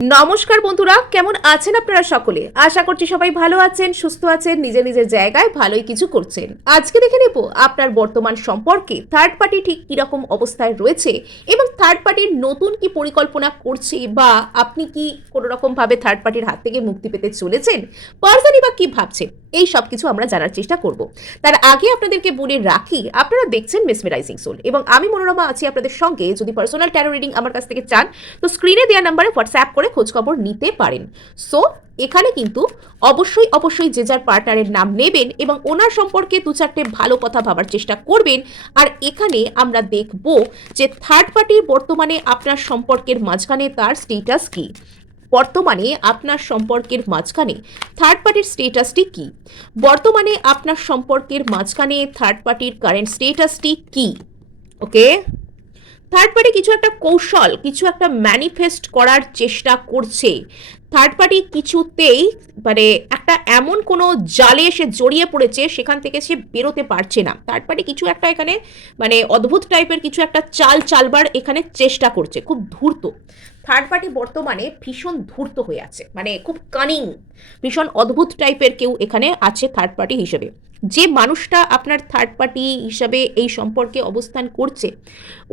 নমস্কার বন্ধুরা, কেমন আছেন আপনারা সকলে? আশা করছি সবাই ভালো আছেন, সুস্থ আছেন, নিজের নিজের জায়গায় ভালোই কিছু করছেন। আজকে দেখে নেব আপনার বর্তমান সম্পর্কে থার্ড পার্টি ঠিক কিরকম অবস্থায় রয়েছে এবং থার্ড পার্টির নতুন কি পরিকল্পনা করছে, বা আপনি কি কোনো রকম ভাবে থার্ড পার্টির হাত থেকে মুক্তি পেতে চলেছেন, পার্সনই বা কি ভাবছে, এই সব কিছু আমরা জানার চেষ্টা করব। তার আগে আপনাদেরকে বলে রাখি, আপনারা দেখছেন মেসমেরাইজিং সোল এবং আমি মনোরমা আছি আপনাদের সঙ্গে। যদি পার্সোনাল ট্যারো রিডিং আমার কাছ থেকে চান তো স্ক্রিনে দেওয়া নাম্বারে হোয়াটসঅ্যাপ করে খোঁজখবর নিতে পারেন। সো এখানে কিন্তু অবশ্যই যে যার পার্টনারের নাম নেবেন এবং ওনার সম্পর্কে দু চারটে ভালো কথা ভাবার চেষ্টা করবেন। আর এখানে আমরা দেখব যে থার্ড পার্টি বর্তমানে আপনার সম্পর্কের মাঝখানে তার স্টেটাস কি। বর্তমানে আপনার সম্পর্কের মাঝখানে থার্ড পার্টির স্টেটাসটি কি? বর্তমানে আপনার সম্পর্কের মাঝখানে থার্ড পার্টির কারেন্ট স্টেটাসটি কি? ওকে, থার্ড পার্টি কিছু একটা কৌশল, কিছু একটা ম্যানিফেস্ট করার চেষ্টা করছে। থার্ড পার্টি কিছুতেই মানে একটা এমন কোনো জালে সে জড়িয়ে পড়েছে, সেখান থেকে সে বেরোতে পারছে না। থার্ড পার্টি কিছু একটা এখানে মানে অদ্ভুত টাইপের কিছু একটা চালবার এখানে চেষ্টা করছে, খুব ধূর্ত। থার্ড পার্টি বর্তমানে ভীষণ ধূর্ত হয়ে আছে, মানে খুব কানিং, ভীষণ অদ্ভুত টাইপের কেউ এখানে আছে থার্ড পার্টি হিসেবে। যে মানুষটা আপনার থার্ড পার্টি হিসাবে এই সম্পর্কে অবস্থান করছে,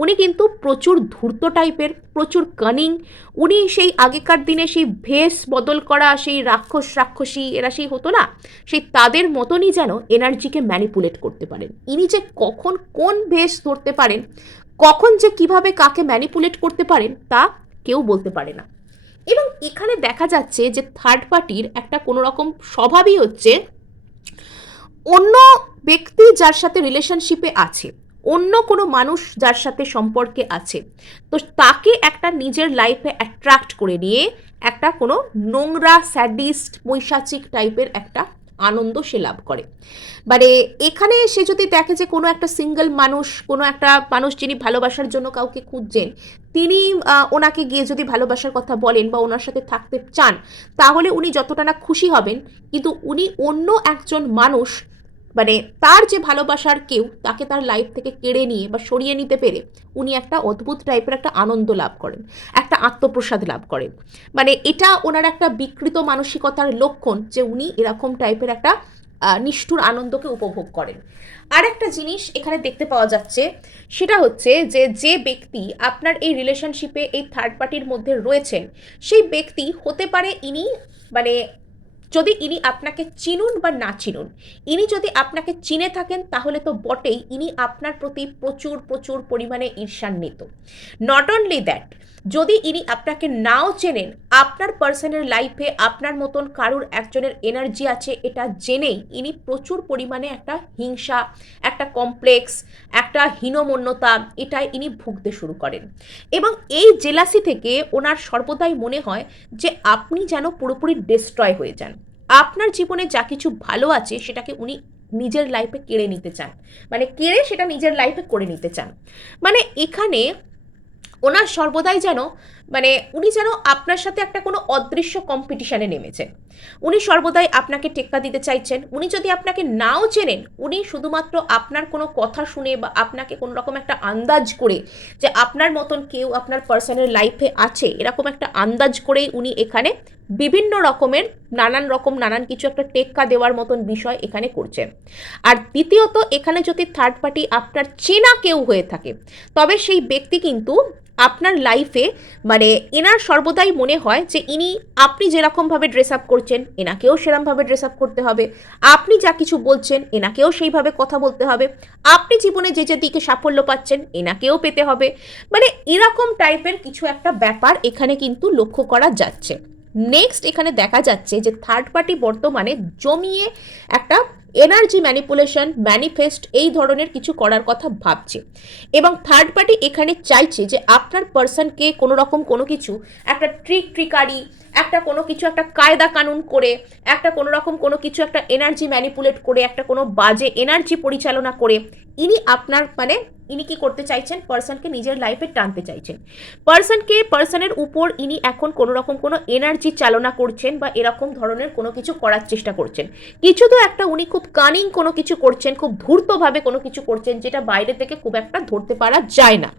উনি কিন্তু প্রচুর ধূর্ত টাইপের, প্রচুর কানিং। উনি সেই আগেকার দিনে সেই ভেষ বদল করা সেই রাক্ষসী এরা সেই হতো না, সেই তাদের মতনই যেন এনার্জিকে ম্যানিপুলেট করতে পারেন। ইনি যে কখন কোন ভেষ ধরতে পারেন, কখন যে কিভাবে কাকে ম্যানিপুলেট করতে পারেন, তা কেউ বলতে পারে না। এবং এখানে দেখা যাচ্ছে যে থার্ড পার্টির একটা কোনো রকম স্বভাবই হচ্ছে, অন্য ব্যক্তি যার সাথে রিলেশনশিপে আছে, অন্য কোনো মানুষ যার সাথে সম্পর্কে আছে, তো তাকে একটা নিজের লাইফে অ্যাট্রাক্ট করে নিয়ে একটা কোনো নোংরা স্যাডিস্ট বৈশাচিক টাইপের একটা আনন্দ সে লাভ করে। মানে এখানে সে যদি দেখে যে কোনো একটা সিঙ্গেল মানুষ, কোনো একটা মানুষ যিনি ভালোবাসার জন্য কাউকে খুঁজছেন, তিনি ওনাকে গিয়ে যদি ভালোবাসার কথা বলেন বা ওনার সাথে থাকতে চান, তাহলে উনি যতটা না খুশি হবেন, কিন্তু উনি অন্য একজন মানুষ মানে তার যে ভালোবাসার কেউ, তাকে তার লাইফ থেকে কেড়ে নিয়ে বা সরিয়ে নিতে পেরে উনি একটা অদ্ভুত টাইপের একটা আনন্দ লাভ করেন, একটা আত্মপ্রসাদ লাভ করেন। মানে এটা ওনার একটা বিকৃত মানসিকতার লক্ষণ যে উনি এরকম টাইপের একটা নিষ্ঠুর আনন্দকে উপভোগ করেন। আর একটা জিনিস এখানে দেখতে পাওয়া যাচ্ছে, সেটা হচ্ছে যে যে ব্যক্তি আপনার এই রিলেশনশিপে এই থার্ড পার্টির মধ্যে রয়েছেন, সেই ব্যক্তি হতে পারে ইনি মানে যদি ইনি আপনাকে চিনুন বা না চিনুন, ইনি যদি আপনাকে চিনে থাকেন তাহলে তো বটেই ইনি আপনার প্রতি প্রচুর প্রচুর পরিমাণে ঈর্ষান্বিত। নট অনলি দ্যাট, যদি ইনি আপনাকে নাও চেনেন, আপনার পার্সনের লাইফে আপনার মতন কারুর একজনের এনার্জি আছে এটা জেনেই ইনি প্রচুর পরিমাণে একটা হিংসা, একটা কমপ্লেক্স, একটা হীনমন্যতা, এটাই ইনি ভুগতে শুরু করেন। এবং এই জেলাসি থেকে ওনার সর্বদাই মনে হয় যে আপনি যেন পুরোপুরি ডিস্ট্রয় হয়ে যান। আপনার জীবনে যা কিছু ভালো আছে সেটাকে উনি নিজের লাইফে কেড়ে নিতে চান, মানে কেড়ে সেটা নিজের লাইফে করে নিতে চান। মানে এখানে ওনার সর্বদাই যেন মানে উনি যেন আপনার সাথে একটা কোনো অদৃশ্য কম্পিটিশানে নেমেছেন। উনি সর্বদাই আপনাকে টেক্কা দিতে চাইছেন। উনি যদি আপনাকে নাও চেনেন, উনি শুধুমাত্র আপনার কোনো কথা শুনে বা আপনাকে কোনো রকম একটা আন্দাজ করে যে আপনার মতন কেউ আপনার পার্সনের লাইফে আছে, এরকম একটা আন্দাজ করেই উনি এখানে বিভিন্ন রকমের নানান কিছু একটা টেক্কা দেওয়ার মতন বিষয় এখানে করছেন। আর দ্বিতীয়ত, এখানে যদি থার্ড পার্টি আপনার চেনা কেউ হয়ে থাকে, তবে সেই ব্যক্তি কিন্তু আপনার লাইফে মানে এনার সর্বদাই মনে হয় যে ইনি আপনি যেরকমভাবে ড্রেস আপ করছেন এনাকেও সেরকমভাবে ড্রেস আপ করতে হবে, আপনি যা কিছু বলছেন এনাকেও সেইভাবে কথা বলতে হবে, আপনি জীবনে যে দিকে সাফল্য পাচ্ছেন এনাকেও পেতে হবে। মানে এরকম টাইপের কিছু একটা ব্যাপার এখানে কিন্তু লক্ষ্য করা যাচ্ছে। নেক্সট এখানে দেখা যাচ্ছে যে থার্ড পার্টি বর্তমানে জমিয়ে একটা এনার্জি ম্যানিপুলেশন, ম্যানিফেস্ট এই ধরনের কিছু করার কথা ভাবছে। এবং থার্ড পার্টি এখানে চাইছে যে আপনার পার্সনকে কোনো রকম কোনো কিছু একটা ট্রিকারি, একটা কোনো কিছু একটা কায়দা কানুন করে, একটা কোনো রকম কোনো কিছু একটা এনার্জি ম্যানিপুলেট করে, একটা কোনো বাজে এনার্জি পরিচালনা করে ইনি আপনার মানে ইনি কি করতে চাইছেন, পার্সনকে নিজের লাইফে টানতে চাইছেন। পার্সনের উপর ইনি এখন কোনো রকম কোনো এনার্জি চালনা করছেন বা এরকম ধরনের কোনো কিছু করার চেষ্টা করছেন। কিছু তো একটা উনি খুব কানিং কোনো কিছু করছেন, খুব ধূর্তভাবে কোনো কিছু করছেন, যেটা বাইরে থেকে খুব একটা ধরতে পারা যায় না।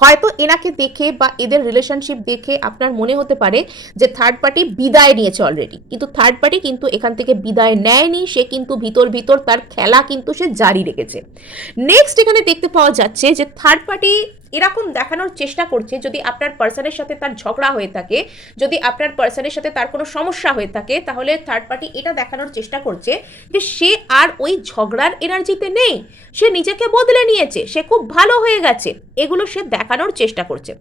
হয়তো এনাকে দেখে বা এদের রিলেশনশিপ দেখে আপনার মনে হতে পারে যে থার্ড পার্টি বিদায় নিয়েছে অলরেডি, কিন্তু থার্ড পার্টি কিন্তু এখান থেকে বিদায় নেয়নি, সে কিন্তু ভিতর ভিতর তার খেলা কিন্তু সে জারি রেখেছে। নেক্সট এখানে দেখতে পাওয়া যাচ্ছে যে থার্ড পার্টি এরকম দেখানোর চেষ্টা করছে, যদি আপনার পার্সনের সাথে তার ঝগড়া হয়ে থাকে, যদি আপনার পার্সনের সাথে তার কোনো সমস্যা হয়ে থাকে, তাহলে থার্ড পার্টি এটা দেখানোর চেষ্টা করছে যে সে আর ওই ঝগড়ার এনার্জিতে নেই, সে নিজেকে বদলে নিয়েছে, সে খুব ভালো হয়ে গেছে, এগুলো সে দেখানোর চেষ্টা করছে।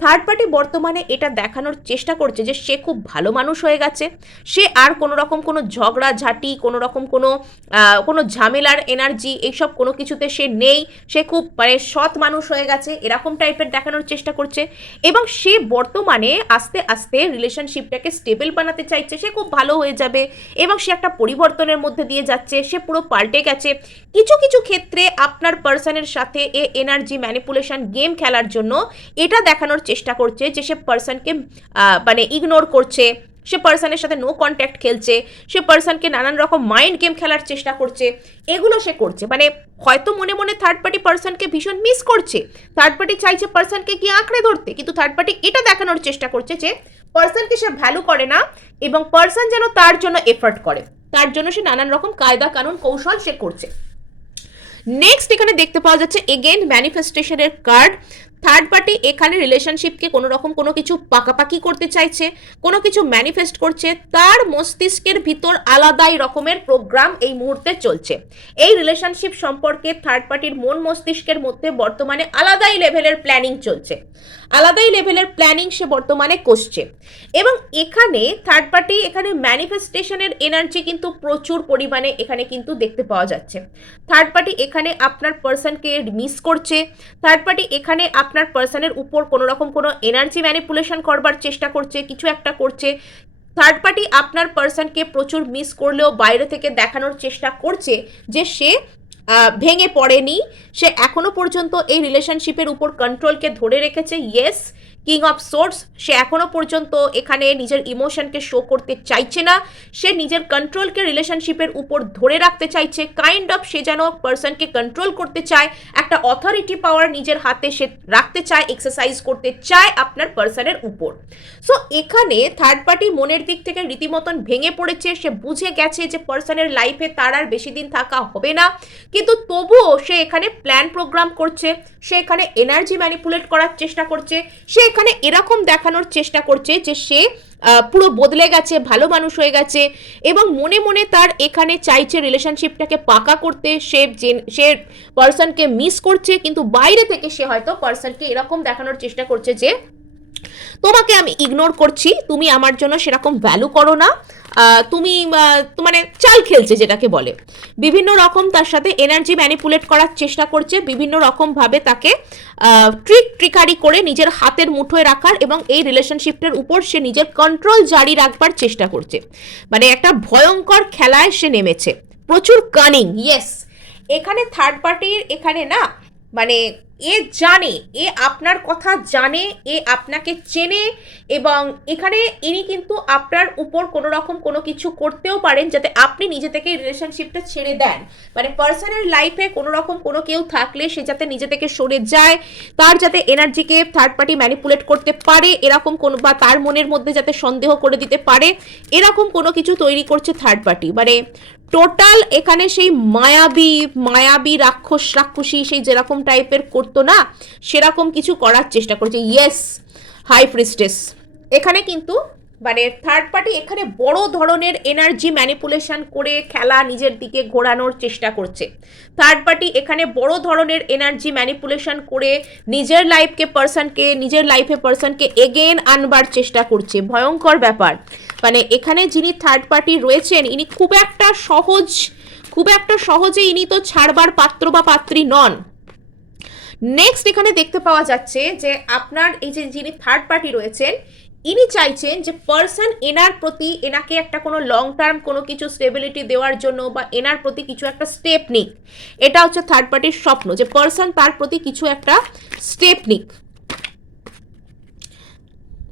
থার্ড পার্টি বর্তমানে এটা দেখানোর চেষ্টা করছে যে সে খুব ভালো মানুষ হয়ে গেছে, সে আর কোনো রকম কোনো ঝগড়া ঝাঁটি, কোনো রকম কোনো ঝামেলার এনার্জি এইসব কোনো কিছুতে সে নেই, সে খুব মানে সৎ মানুষ হয়ে গেছে, এরকম টাইপের দেখানোর চেষ্টা করছে। এবং সে বর্তমানে আস্তে আস্তে রিলেশনশিপটাকে স্টেবল বানাতে চাইছে, সে খুব ভালো হয়ে যাবে এবং সে একটা পরিবর্তনের মধ্যে দিয়ে যাচ্ছে, সে পুরো পাল্টে গেছে। কিছু কিছু ক্ষেত্রে আপনার পার্সনের সাথে এ এনার্জি ম্যানিপুলেশন গেম খেলার জন্য এটা দেখানোর চেষ্টা করছে যে সে পার্সনকে মানে ইগনোর করছে, সে পার্সনের সাথে নো কন্ট্যাক্ট খেলছে, সে পার্সনকে নানান রকম মাইন্ড গেম খেলার চেষ্টা করছে, এগুলো সে করছে। মানে হয়তো মনে মনে থার্ড পার্টি পার্সনকে ভীষণ মিস করছে, থার্ড পার্টি চাইছে পার্সনকে গিয়ে আঁকড়ে ধরতে, কিন্তু থার্ড পার্টি এটা দেখানোর চেষ্টা করছে যে পার্সনকে সে ভ্যালু করে না এবং পার্সন যেন তার জন্য এফর্ট করে, তার জন্য সে নানান রকম কায়দা কানুন কৌশল সে করছে। নেক্সট এখানে দেখতে পাওয়া যাচ্ছে এগেইন ম্যানিফেস্টেশনের কার্ড। থার্ড পার্টি এখানে রিলেশনশিপকে কোনো রকম কোনো কিছু পাকাপাকি করতে চাইছে, কোনো কিছু ম্যানিফেস্ট করছে, তার মস্তিষ্কের ভিতর আলাদাই রকমের প্রোগ্রাম এই মুহূর্তে চলছে। এই রিলেশনশিপ সম্পর্কে থার্ড পার্টির মন মস্তিষ্কের মধ্যে বর্তমানে আলাদাই লেভেলের প্ল্যানিং চলছে, আলাদাই লেভেলের প্ল্যানিং সে বর্তমানে করছে। এবং এখানে থার্ড পার্টি এখানে ম্যানিফেস্টেশনের এনার্জি কিন্তু প্রচুর পরিমাণে এখানে কিন্তু দেখতে পাওয়া যাচ্ছে। থার্ড পার্টি এখানে আপনার পার্সনকে মিস করছে, থার্ড পার্টি এখানে আপনার পার্সনের উপর কোনো রকম কোনো এনার্জি ম্যানিপুলেশন করবার চেষ্টা করছে, কিছু একটা করছে। থার্ড পার্টি আপনার পার্সনকে প্রচুর মিস করলেও বাইরে থেকে দেখানোর চেষ্টা করছে যে সে ভেঙে পড়েনি, সে এখনো পর্যন্ত এই রিলেশনশিপের উপর কন্ট্রোলকে ধরে রেখেছে। ইয়েস, কিং অফ সোর্স, সে এখনো পর্যন্ত এখানে নিজের ইমোশনকে শো করতে চাইছে না, সে নিজের কন্ট্রোলকে রিলেশনশিপের উপর ধরে রাখতে চাইছে, কাইন্ড অফ সে যেন পার্সনকে কন্ট্রোল করতে চায়, একটা অথরিটি পাওয়ার নিজের হাতে সে রাখতে চায়, এক্সারসাইজ করতে চায় আপনার পার্সনের উপর। সো এখানে থার্ড পার্টি মনের দিক থেকে রীতিমতন ভেঙে পড়েছে, সে বুঝে গেছে যে পার্সনের লাইফে তার আর বেশি দিন থাকা হবে না, কিন্তু তবুও সে এখানে প্ল্যান প্রোগ্রাম করছে, সে এখানে এনার্জি ম্যানিপুলেট করার চেষ্টা করছে, সে এখানে এরকম দেখানোর চেষ্টা করছে যে সে পুরো বদলে গেছে, ভালো মানুষ হয়ে গেছে এবং মনে মনে তার এখানে চাইছে রিলেশনশিপটাকে পাকা করতে, সে পার্সনকে মিস করছে, কিন্তু বাইরে থেকে সে হয়তো পার্সনকে এরকম দেখানোর চেষ্টা করছে যে তোমাকে আমি ইগনোর করছি, তুমি আমার জন্য সেরকম ভ্যালু করো না, তুমি মানে চাল খেলছে যেটাকে বলে, বিভিন্ন রকম তার সাথে এনার্জি ম্যানিপুলেট করার চেষ্টা করছে, বিভিন্ন রকমভাবে তাকে ট্রিকারি করে নিজের হাতের মুঠোয় রাখার এবং এই রিলেশনশিপটার উপর সে নিজের কন্ট্রোল জারি রাখবার চেষ্টা করছে। মানে একটা ভয়ঙ্কর খেলায় সে নেমেছে, প্রচুর কানিং। ইয়েস, এখানে থার্ড পার্টির এখানে না মানে এ জানে, এ আপনার কথা জানে, এ আপনাকে চেনে এবং এখানে ইনি কিন্তু আপনার উপর কোনো রকম কোনো কিছু করতেও পারেন যাতে আপনি নিজে থেকে রিলেশনশিপটা ছেড়ে দেন। মানে পার্সোনাল লাইফে কোনো রকম কোনো কেউ থাকলে সে যাতে নিজে থেকে সরে যায়, তার যাতে এনার্জিকে থার্ড পার্টি ম্যানিপুলেট করতে পারে এরকম কোনো, বা তার মনের মধ্যে যাতে সন্দেহ করে দিতে পারে এরকম কোনো কিছু তৈরি করছে থার্ড পার্টি। মানে টোটাল এখানে সেই মায়াবী রাক্ষসী সেই যেরকম টাইপের করতো না সেরকম কিছু করার চেষ্টা করছে। ইয়েস, হাই প্রিস্টেস এখানে কিন্তু মানে থার্ড পার্টি এখানে বড় ধরনের এনার্জি ম্যানিপুলেশন করে খেলা নিজের দিকে ঘোরানোর চেষ্টা করছে। থার্ড পার্টি এখানে বড় ধরনের এনার্জি ম্যানিপুলেশন করে নিজের লাইফে পার্সনকে এগেন আনবার চেষ্টা করছে। ভয়ঙ্কর ব্যাপার। মানে এখানে যিনি থার্ড পার্টি রয়েছেন ইনি খুব একটা সহজে ইনি তো ছাড়বার পাত্র বা পাত্রী নন। নেক্সট এখানে দেখতে পাওয়া যাচ্ছে যে আপনার এই যে যিনি থার্ড পার্টি রয়েছেন ইনি চাইছেন যে পার্সন এনাকে একটা কোনো লং টার্ম কোনো কিছু স্টেবিলিটি দেওয়ার জন্য বা এনার প্রতি কিছু একটা স্টেপ নিক। এটা হচ্ছে থার্ড পার্টির স্বপ্ন যে পার্সন তার প্রতি কিছু একটা স্টেপ নিক।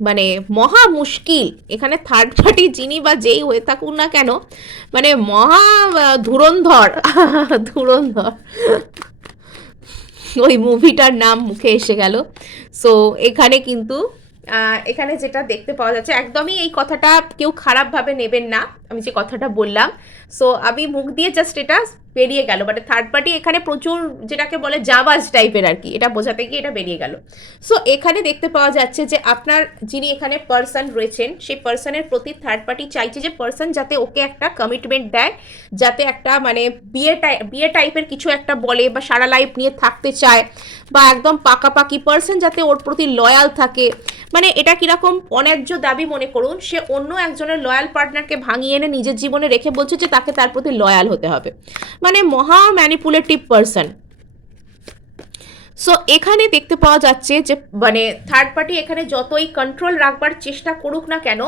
মানে মহা মুশকিল এখানে থার্ড পার্টি যিনি বা যেই হয়ে থাকুন না কেন, মানে মহা ধুরন্ধর ওই মুভিটার নাম মুখে এসে গেল। সো এখানে কিন্তু এখানে যেটা দেখতে পাওয়া যাচ্ছে, একদমই এই কথাটা কেউ খারাপভাবে নেবেন না আমি যে কথাটা বললাম। সো আমি মুখ দিয়ে জাস্ট এটা বেরিয়ে গেল, বাট থার্ড পার্টি এখানে প্রচুর যেটাকে বলে জাবাজ টাইপের আর কি, এটা বোঝাতে গিয়ে এটা বেরিয়ে গেল। সো এখানে দেখতে পাওয়া যাচ্ছে যে আপনার যিনি এখানে পার্সন রয়েছেন সেই পার্সনের প্রতি থার্ড পার্টি চাইছে যে পার্সন যাতে ওকে একটা কমিটমেন্ট দেয়, যাতে একটা মানে বিয়ে টাইপের কিছু একটা বলে, বা সারা লাইফ নিয়ে থাকতে চায়, বা একদম পাকাপাকি পার্সন যাতে ওর প্রতি লয়াল থাকে। মানে এটা কিরকম অন্যায্য দাবি মনে করুন, সে অন্য একজনের লয়াল পার্টনারকে ভাঙিয়ে এনে নিজের জীবনে রেখে বলছে যে তাকে তার প্রতি লয়াল হতে হবে, মানে মহা ম্যানিপুলেটিভ পার্সন। সো এখানে দেখতে পাওয়া যাচ্ছে যে মানে থার্ড পার্টি এখানে যতই কন্ট্রোল রাখবার চেষ্টা করুক না কেন,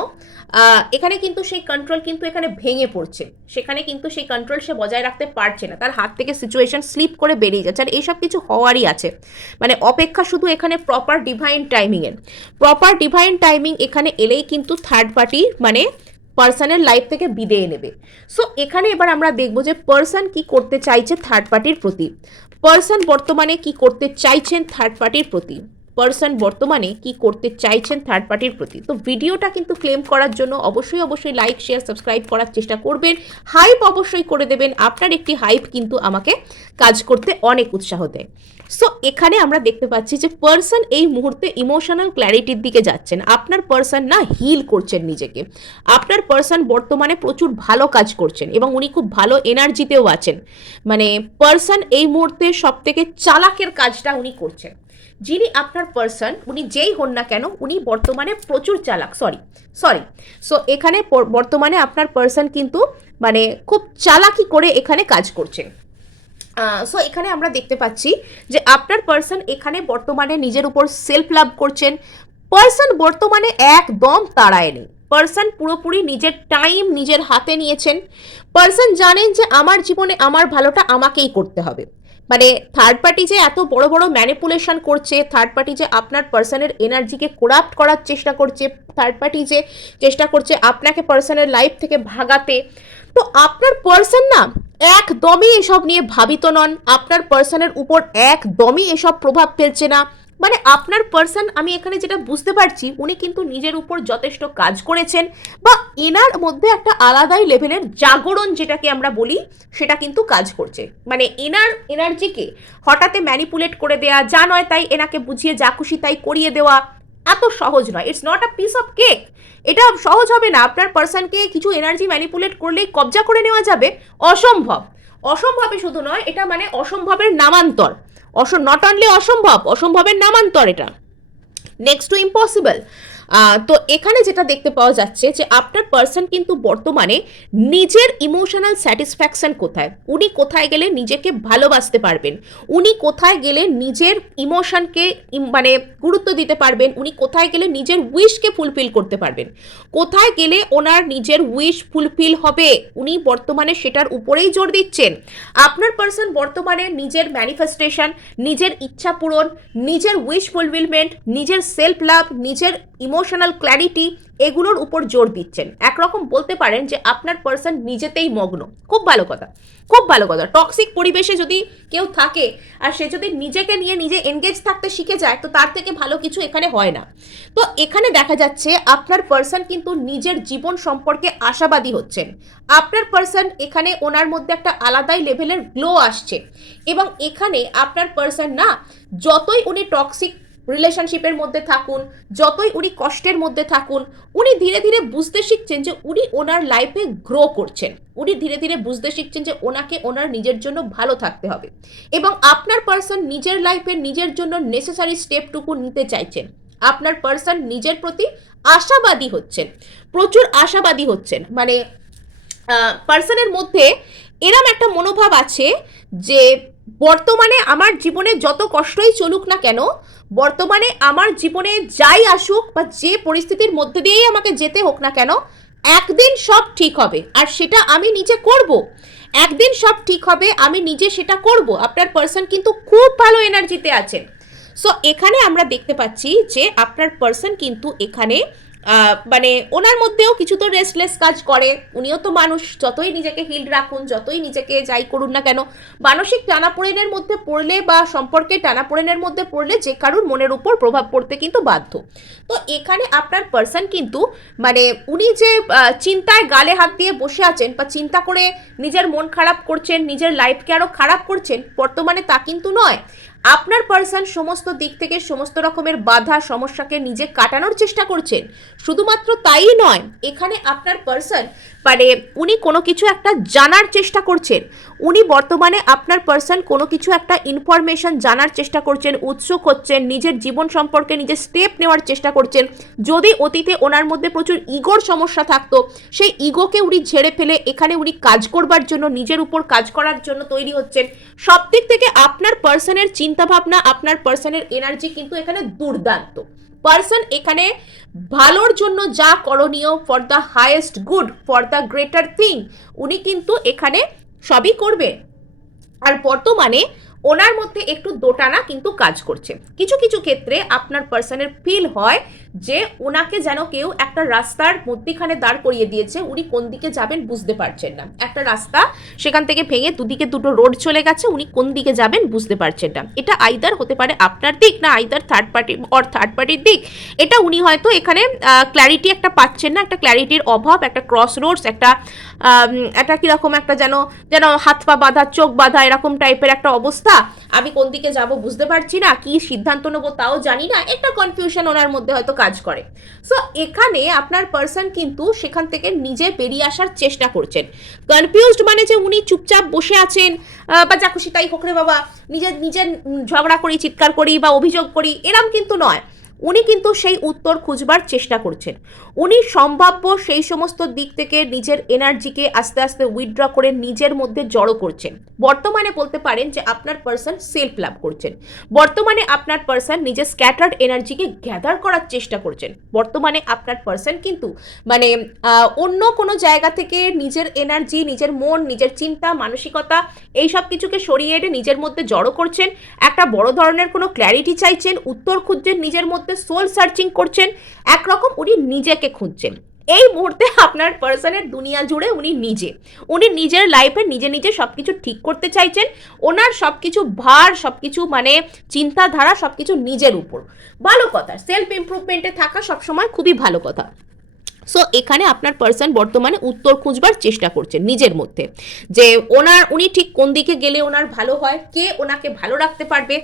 এখানে কিন্তু সেই কন্ট্রোল কিন্তু এখানে ভেঙে পড়ছে, সেখানে কিন্তু সেই কন্ট্রোল সে বজায় রাখতে পারছে না, তার হাত থেকে সিচুয়েশন স্লিপ করে বেরিয়ে যাচ্ছে। আর এইসব কিছু হওয়ারই আছে, মানে অপেক্ষা শুধু এখানে প্রপার ডিভাইন টাইমিং এখানে এলেই কিন্তু থার্ড পার্টি মানে পার্সনের লাইফ থেকে বিদেয় নেবে। সো এখানে এবার আমরা দেখব যে পার্সন কি করতে চাইছে থার্ড পার্টির প্রতি, পার্সন বর্তমানে কি করতে চাইছেন থার্ড পার্টির প্রতি, তো ভিডিওটা কিন্তু ক্লেম করার জন্য অবশ্যই লাইক শেয়ার সাবস্ক্রাইব করার চেষ্টা করবেন, হাইপ অবশ্যই করে দেবেন, আপনার একটি হাইপ কিন্তু আমাকে কাজ করতে অনেক উৎসাহ দেয়। সো এখানে আমরা দেখতে পাচ্ছি যে পার্সন এই মুহূর্তে ইমোশনাল ক্ল্যারিটির দিকে যাচ্ছেন, আপনার পার্সন না হিল করছেন নিজেকে, আপনার পার্সন বর্তমানে প্রচুর ভালো কাজ করছেন এবং উনি খুব ভালো এনার্জিতেও আছেন। মানে পার্সন এই মুহূর্তে সব থেকে চালাকের কাজটা উনি করছেন, যিনি আপনার পার্সন উনি যেই হন না কেন উনি বর্তমানে প্রচুর চালাক, সরি সো এখানে বর্তমানে আপনার পার্সন কিন্তু মানে খুব চালাকি করে এখানে কাজ করছেন। সো এখানে আমরা দেখতে পাচ্ছি যে আপনার পার্সন এখানে বর্তমানে নিজের উপর সেলফ লাভ করছেন, পার্সন বর্তমানে একদম তাড়ায় নেই, পার্সন পুরোপুরি নিজের টাইম নিজের হাতে নিয়েছেন, পার্সন জানেন যে আমার জীবনে আমার ভালোটা আমাকেই করতে হবে। মানে থার্ড পার্টি যে এত বড় বড় ম্যানিপুলেশন করছে, থার্ড পার্টি যে আপনার পার্সনের এনার্জিকে করাপ্ট করার চেষ্টা করছে, থার্ড পার্টি যে চেষ্টা করছে আপনাকে পার্সনের লাইফ থেকে ভাগাতে, তো আপনার পার্সন না একদমই এসব নিয়ে ভাবিত নন, আপনার পার্সনের উপর একদমই এসব প্রভাব ফেলছে না। মানে আপনার পার্সন আমি এখানে যেটা বুঝতে পারছি উনি কিন্তু নিজের উপর যথেষ্ট কাজ করেছেন, বা এনার মধ্যে একটা আলাদাই লেভেলের জাগরণ যেটাকে আমরা বলি সেটা কিন্তু কাজ করছে। মানে এনার এনার্জিকে হঠাৎ ম্যানিপুলেট করে দেওয়া, যা নয় তাই এনাকে বুঝিয়ে যা খুশি তাই করিয়ে দেওয়া এত সহজ নয়, it's not a piece of cake, এটা সহজ হবে না। আপনার পার্সনকে কিছু এনার্জি ম্যানিপুলেট করলেই কবজা করে নেওয়া যাবে, অসম্ভবে শুধু নয়, এটা মানে অসম্ভবের নামান্তর, নট অনলি অসম্ভবের নামান্তর, এটা নেক্সট টু ইম্পসিবল। তো এখানে যেটা দেখতে পাওয়া যাচ্ছে যে আপনার পার্সন কিন্তু বর্তমানে নিজের ইমোশনাল স্যাটিসফ্যাকশন কোথায়, উনি কোথায় গেলে নিজেকে ভালোবাসতে পারবেন, উনি কোথায় গেলে নিজের ইমোশনকে মানে গুরুত্ব দিতে পারবেন, উনি কোথায় গেলে নিজের উইশকে ফুলফিল করতে পারবেন, কোথায় গেলে ওনার নিজের উইশ ফুলফিল হবে, উনি বর্তমানে সেটার উপরেই জোর দিচ্ছেন। আপনার পার্সন বর্তমানে নিজের ম্যানিফেস্টেশন, নিজের ইচ্ছা পূরণ, নিজের উইশ ফুলফিলমেন্ট, নিজের সেলফ লাভ, নিজের ইমোশনাল ক্ল্যারিটি, এগুলোর উপর জোর দিচ্ছেন। একরকম বলতে পারেন যে আপনার পার্সন নিজেতেই মগ্ন। খুব ভালো কথা। টক্সিক পরিবেশে যদি কেউ থাকে আর সে যদি নিজেকে নিয়ে নিজে এনগেজ থাকতে শিখে যায়, তো তার থেকে ভালো কিছু এখানে হয় না। তো এখানে দেখা যাচ্ছে আপনার পার্সন কিন্তু নিজের জীবন সম্পর্কে আশাবাদী হচ্ছেন, আপনার পার্সন এখানে ওনার মধ্যে একটা আলাদাই লেভেলের গ্লো আসছে, এবং এখানে আপনার পার্সন না যতই উনি টক্সিক রিলেশনশিপের মধ্যে থাকুন, যতই উনি কষ্টের মধ্যে থাকুন, উনি ধীরে ধীরে বুঝতে শিখছেন যে উনি ওনার লাইফে গ্রো করছেন, উনি ধীরে ধীরে বুঝতে শিখছেন যে ওনাকে ওনার নিজের জন্য ভালো থাকতে হবে, এবং আপনার পার্সন নিজের লাইফে নিজের জন্য নেসেসারি স্টেপটুকু নিতে চাইছেন। আপনার পার্সন নিজের প্রতি আশাবাদী হচ্ছেন, প্রচুর আশাবাদী হচ্ছেন। মানে পার্সনের মধ্যে এরম একটা মনোভাব আছে যে বর্তমানে আমার জীবনে যত কষ্টই চলুক না কেন, বর্তমানে আমার জীবনে যাই আসুক বা যে পরিস্থিতির মধ্যে দিয়েই আমাকে যেতে হোক না কেন, একদিন সব ঠিক হবে, আর সেটা আমি নিজে করব, একদিন সব ঠিক হবে, আমি নিজে সেটা করব। আপনার পার্সন কিন্তু খুব ভালো এনার্জিতে আছেন। সো এখানে আমরা দেখতে পাচ্ছি যে আপনার পার্সন কিন্তু এখানে মানে ওনার মধ্যেও কিছু তো রেস্টলেস কাজ করে, উনিও তো মানুষ, যতই নিজেকে হিল রাখুন, যতই নিজেকে যাই করুন না কেন, মানসিক টানাপোড়েনের মধ্যে পড়লে বা সম্পর্কে টানাপোড়েনের মধ্যে পড়লে যে কারুর মনের উপর প্রভাব পড়তে কিন্তু বাধ্য। তো এখানে আপনার পার্সন কিন্তু মানে উনি যে চিন্তায় গালে হাত দিয়ে বসে আছেন বা চিন্তা করে নিজের মন খারাপ করছেন, নিজের লাইফকে আরও খারাপ করছেন, বর্তমানে তা কিন্তু নয়। আপনার পার্সন সমস্ত দিক থেকে সমস্ত রকমের বাধা সমস্যাকে নিজে কাটানোর চেষ্টা করছেন। শুধুমাত্র তাই নয়, এখানে আপনার পার্সন মানে উনি কোনো কিছু একটা জানার চেষ্টা করছেন। উনি বর্তমানে আপনার পার্সন কোনো কিছু একটা ইনফরমেশন জানার চেষ্টা করছেন, উৎসুক হচ্ছেন, নিজের জীবন সম্পর্কে নিজের স্টেপ নেওয়ার চেষ্টা করছেন। যদি অতীতে ওনার মধ্যে প্রচুর ইগোর সমস্যা থাকতো, সেই ইগোকে উনি ঝেড়ে ফেলে এখানে উনি কাজ করবার জন্য, নিজের উপর কাজ করার জন্য তৈরি হচ্ছেন। সব দিক থেকে আপনার পার্সনের চিন্তাভাবনা, আপনার পার্সনের এনার্জি কিন্তু এখানে দুর্দান্ত। পার্সন এখানে ভালোর জন্য যা করণীয়, for the highest good, for the greater thing, উনি কিন্তু এখানে সবই করবে। আর বর্তমানে ওনার মধ্যে একটু দোটানা কিন্তু কাজ করছে। কিছু কিছু ক্ষেত্রে আপনার পার্সনের ফিল হয় যে ওনাকে যেন কেউ একটা রাস্তার মধ্যিখানে দাঁড় করিয়ে দিয়েছে, উনি কোন দিকে যাবেন বুঝতে পারছেন না। একটা রাস্তা সেখান থেকে ভেঙে দুদিকে দুটো রোড চলে গেছে, উনি কোন দিকে যাবেন বুঝতে পারছেন না। এটা আইদার হতে পারে আপনার দিক, না আইদার থার্ড পার্টির দিক। এটা উনি হয়তো এখানে ক্ল্যারিটি একটা পাচ্ছেন না, একটা ক্ল্যারিটির অভাব, একটা ক্রস রোডস, একটা কীরকম একটা যেন যেন হাত পা বাঁধা, চোখ বাঁধা, এরকম টাইপের একটা অবস্থা। আমি কোন দিকে যাব বুঝতে পারছি না, কি সিদ্ধান্ত নেবো তাও জানি না, একটা কনফিউশন ওনার মধ্যে হয়তো কাজ করে। সো এখানে আপনার পার্সন কিন্তু সেখান থেকে নিজে বেরিয়ে আসার চেষ্টা করছেন। কনফিউজড মানে যে উনি চুপচাপ বসে আছেন বা যা খুশি তাই হোক রে বাবা, নিজের নিজের ঝগড়া করি, চিৎকার করি বা অভিযোগ করি, এরম কিন্তু নয়। উনি কিন্তু সেই উত্তর খুঁজবার চেষ্টা করছেন। উনি সম্ভাব্য সেই সমস্ত দিক থেকে নিজের এনার্জিকে আস্তে আস্তে উইথড্র করে নিজের মধ্যে জড়ো করছেন। বর্তমানে বলতে পারেন যে আপনার পার্সন সেলফ লাভ করছেন। বর্তমানে আপনার পার্সন নিজের স্ক্যাটার্ড এনার্জিকে গ্যাদার করার চেষ্টা করছেন। বর্তমানে আপনার পার্সন কিন্তু মানে অন্য কোনো জায়গা থেকে নিজের এনার্জি, নিজের মন, নিজের চিন্তা মানসিকতা এই সব কিছুকে সরিয়ে এনে নিজের মধ্যে জড়ো করছেন। একটা বড় ধরনের কোনো ক্ল্যারিটি চাইছেন, উত্তর খুঁজছেন, নিজের মধ্যে সোল সার্চিং করছেন, একরকম উনি নিজেকে খুঁজছেন। এই মুহূর্তে আপনার পার্সনের দুনিয়া জুড়ে উনি নিজের লাইফে নিজে নিজে সবকিছু ঠিক করতে চাইছেন। ওনার সবকিছু ভার, সবকিছু মানে চিন্তাধারা সবকিছু নিজের উপর। ভালো কথা, সেলফ ইমপ্রুভমেন্টে থাকা সবসময় খুবই ভালো কথা। সো এখানে আপনার পার্সন বর্তমানে উত্তর খুঁজবার চেষ্টা করছেন নিজের মধ্যে, যে উনি ঠিক কোন দিকে গেলে ওনার ভালো হয়, কে ওনাকে ভালো রাখতে পারবে।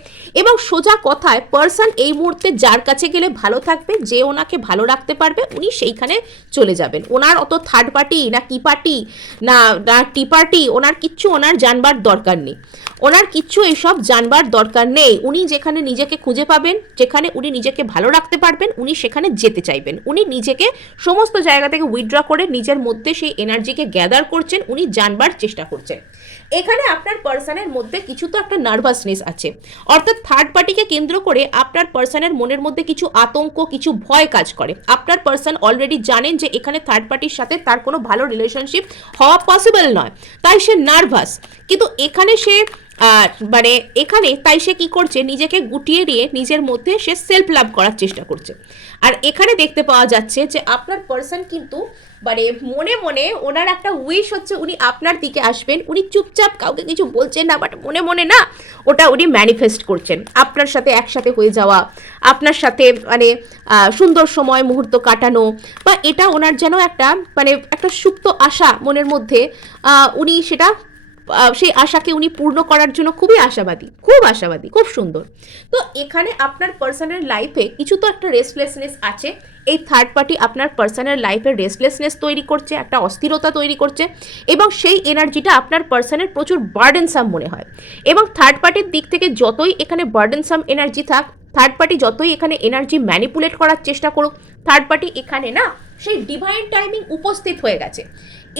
এবং সোজা কথায় পার্সন এই মুহূর্তে যার কাছে গেলে ভালো থাকবে, যে ওনাকে ভালো রাখতে পারবে, উনি সেইখানে চলে যাবেন। ওনার অত থার্ড পার্টি না কি পার্টি না টি পার্টি, ওনার কিচ্ছু ওনার জানবার দরকার নেই। ওনার কিচ্ছু এইসব জানবার দরকার নেই। উনি যেখানে নিজেকে খুঁজে পাবেন, যেখানে উনি নিজেকে ভালো রাখতে পারবেন, উনি সেখানে যেতে চাইবেন। উনি নিজেকে সমস্ত জায়গা থেকে উইথড্র করে নিজের মধ্যে সেই এনার্জিকে গ্যাদার করছেন, উনি জানবার চেষ্টা করছেন। এখানে আপনার পার্সনের মধ্যে কিছু তো একটা নার্ভাসনেস আছে, অর্থাৎ থার্ড পার্টিকে কেন্দ্র করে আপনার পার্সনের মনের মধ্যে কিছু আতঙ্ক, কিছু ভয় কাজ করে। আপনার পার্সন অলরেডি জানেন যে এখানে থার্ড পার্টির সাথে তার কোনো ভালো রিলেশনশিপ হওয়া পসিবল নয়, তাই সে নার্ভাস। কিন্তু এখানে সে তাই সে কি করছে, নিজেকে গুটিয়ে নিয়ে নিজের মধ্যে সে সেলফ লাভ করার চেষ্টা করছে। আর এখানে দেখতে পাওয়া যাচ্ছে যে আপনার পার্সন কিন্তু মনে মনে ওনার একটা উইশ হচ্ছে উনি আপনার দিকে আসবেন। উনি চুপচাপ কাউকে কিছু বলছেন না, বাট মনে মনে না ওটা উনি ম্যানিফেস্ট করছেন। আপনার সাথে একসাথে হয়ে যাওয়া, আপনার সাথে সুন্দর সময় মুহূর্ত কাটানো, বা এটা ওনার যেন একটা সুপ্ত আশা মনের মধ্যে, উনি সেই আশাকে উনি পূর্ণ করার জন্য খুবই আশাবাদী, খুব সুন্দর। তো এখানে আপনার পার্সনের লাইফে কিছু তো একটা রেস্টলেসনেস আছে। এই থার্ড পার্টি আপনার পার্সনের লাইফে রেস্টলেসনেস তৈরি করছে, একটা অস্থিরতা তৈরি করছে, এবং সেই এনার্জিটা আপনার পার্সনের প্রচুর বার্ডেনসাম মনে হয়। এবং থার্ড পার্টির দিক থেকে যতই এখানে বার্ডেনসাম এনার্জি থাক, থার্ড পার্টি যতই এখানে এনার্জি ম্যানিপুলেট করার চেষ্টা করুক, থার্ড পার্টি এখানে না সেই ডিভাইন টাইমিং উপস্থিত হয়ে গেছে।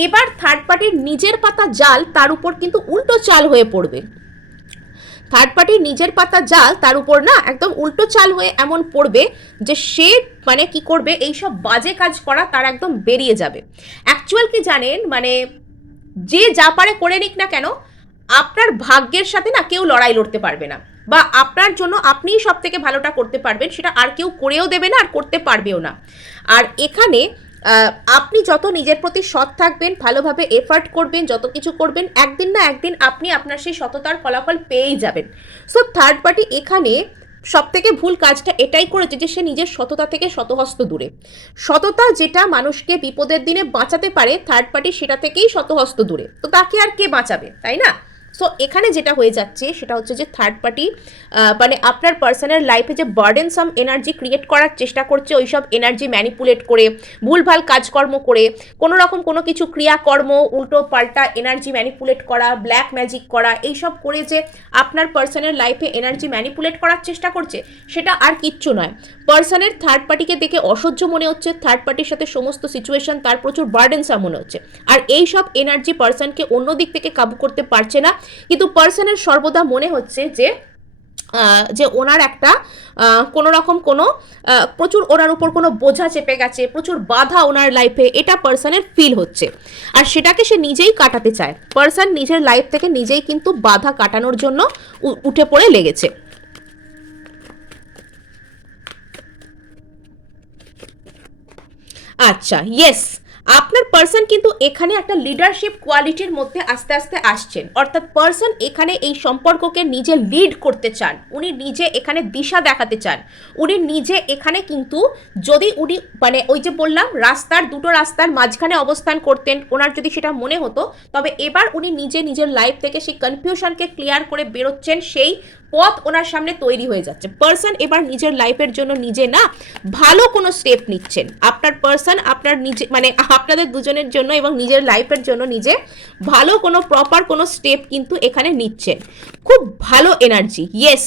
এবার থার্ড পার্টির নিজের পাতা জাল তার উপর কিন্তু উল্টো চাল হয়ে পড়বে। থার্ড পার্টির নিজের পাতা জাল তার উপর না একদম উল্টো চাল হয়ে এমন পড়বে যে সে কি করবে, এইসব বাজে কাজ করা তার একদম বেরিয়ে যাবে। অ্যাকচুয়াল কি জানেন, যে যা পারে করে নিক না কেন, আপনার ভাগ্যের সাথে না কেউ লড়াই লড়তে পারবে না। বা আপনার জন্য আপনিই সব থেকে ভালোটা করতে পারবেন, সেটা আর কেউ করেও দেবে না আর করতে পারবেও না। আর এখানে আপনি যত নিজের প্রতি সৎ থাকবেন, ভালোভাবে এফার্ট করবেন, যত কিছু করবেন, একদিন না একদিন আপনি আপনার সেই সততার ফলাফল পেয়েই যাবেন। সো থার্ড পার্টি এখানে সব থেকে ভুল কাজটা এটাই করেছে যে সে নিজের সততা থেকে শতহস্ত দূরে। সততা যেটা মানুষকে বিপদের দিনে বাঁচাতে পারে, থার্ড পার্টি সেটা থেকেই শতহস্ত দূরে। তো তাকে আর কে বাঁচাবে, তাই না? সো এখানে যেটা হয়ে যাচ্ছে সেটা হচ্ছে যে থার্ড পার্টি মানে আপনার পার্সোনাল লাইফে যে বার্ডেনসাম এনার্জি ক্রিয়েট করার চেষ্টা করছে, ওই সব এনার্জি ম্যানিপুলেট করে, ভুলভাল কাজকর্ম করে, কোনো রকম কোনো কিছু ক্রিয়াকর্ম, উল্টো পাল্টা এনার্জি ম্যানিপুলেট করা, ব্ল্যাক ম্যাজিক করা, এইসব করে যে আপনার পার্সোনাল লাইফে এনার্জি ম্যানিপুলেট করার চেষ্টা করছে, সেটা আর কিচ্ছু নয়। পার্সনের থার্ড পার্টিকে দেখে অসহ্য মনে হচ্ছে, থার্ড পার্টির সাথে সমস্ত সিচুয়েশন তার প্রচুর বার্ডেনসাম মনে হচ্ছে, আর এই সব এনার্জি পার্সনকে অন্য দিক থেকে কাবু করতে পারছে না। কিন্তু পার্সনের সর্বদা মনে হচ্ছে যে ওনার একটা কোনো রকম কোনো প্রচুর ওনার উপর কোনো বোঝা চেপে গেছে, প্রচুর বাধা ওনার লাইফে, এটা পার্সনের ফিল হচ্ছে। আর সেটাকে সে নিজেই কাটাতে চায়। পার্সন নিজের লাইফ থেকে নিজেই কিন্তু বাধা কাটানোর জন্য উঠে পড়ে লেগেছে। আচ্ছা, ইয়েস, আপনার পার্সন কিন্তু এখানে একটা লিডারশিপ কোয়ালিটির মধ্যে আস্তে আস্তে আসছেন। অর্থাৎ পার্সন এখানে এই সম্পর্ককে নিজে লিড করতে চান, উনি নিজে এখানে দিশা দেখাতে চান, উনি নিজে এখানে কিন্তু যদি উনি মানে ওই যে বললাম দুটো রাস্তার মাঝখানে অবস্থান করতেন, ওনার যদি সেটা মনে হতো, তবে এবার উনি নিজে নিজের লাইফ থেকে সেই কনফিউশনকে ক্লিয়ার করে বেরোচ্ছেন, সেই পথ ওনার সামনে তৈরি হয়ে যাচ্ছে। পার্সন এবার নিজের লাইফের জন্য নিজে না ভালো কোনো স্টেপ নিচ্ছেন। আপনার পার্সন আপনার নিজে মানে আপনাদের দুজনের জন্য এবং নিজের লাইফের জন্য নিজে ভালো কোনো প্রপার কোনো স্টেপ কিন্তু এখানে নিচ্ছেন। খুব ভালো এনার্জি। ইয়েস,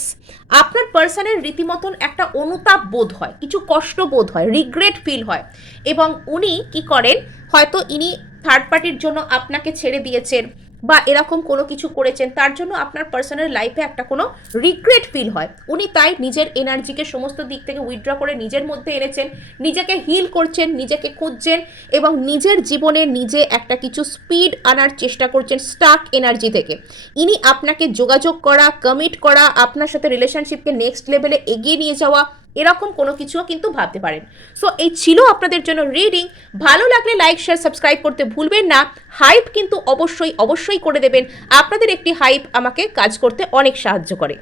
আপনার পার্সনের রীতিমতন একটা অনুতাপ বোধ হয়, কিছু কষ্ট বোধ হয়, রিগ্রেট ফিল হয়, এবং উনি কি করেন, হয়তো ইনি থার্ড পার্টির জন্য আপনাকে ছেড়ে দিয়েছেন বা এরকম কোনো কিছু করেছেন, তার জন্য আপনার পার্সোনাল লাইফে একটা কোনো রিগ্রেট ফিল হয়। উনি তাই নিজের এনার্জিকে সমস্ত দিক থেকে উইথড্র করে নিজের মধ্যে এনেছেন, নিজেকে হিল করছেন, নিজেকে খুঁজছেন এবং নিজের জীবনে নিজে একটা কিছু স্পিড আনার চেষ্টা করছেন স্টাক এনার্জি থেকে। ইনি আপনাকে যোগাযোগ করা, কমিট করা, আপনার সাথে রিলেশনশিপকে নেক্সট লেভেলে এগিয়ে নিয়ে যাওয়া, এরকম কোনো কিছুও কিন্তু ভাবতে পারেন। সো এই ছিল আপনাদের জন্য রিডিং। ভালো লাগলে লাইক, শেয়ার, সাবস্ক্রাইব করতে ভুলবেন না। হাইপ কিন্তু অবশ্যই অবশ্যই করে দেবেন। আপনাদের একটি হাইপ আমাকে কাজ করতে অনেক সাহায্য করে।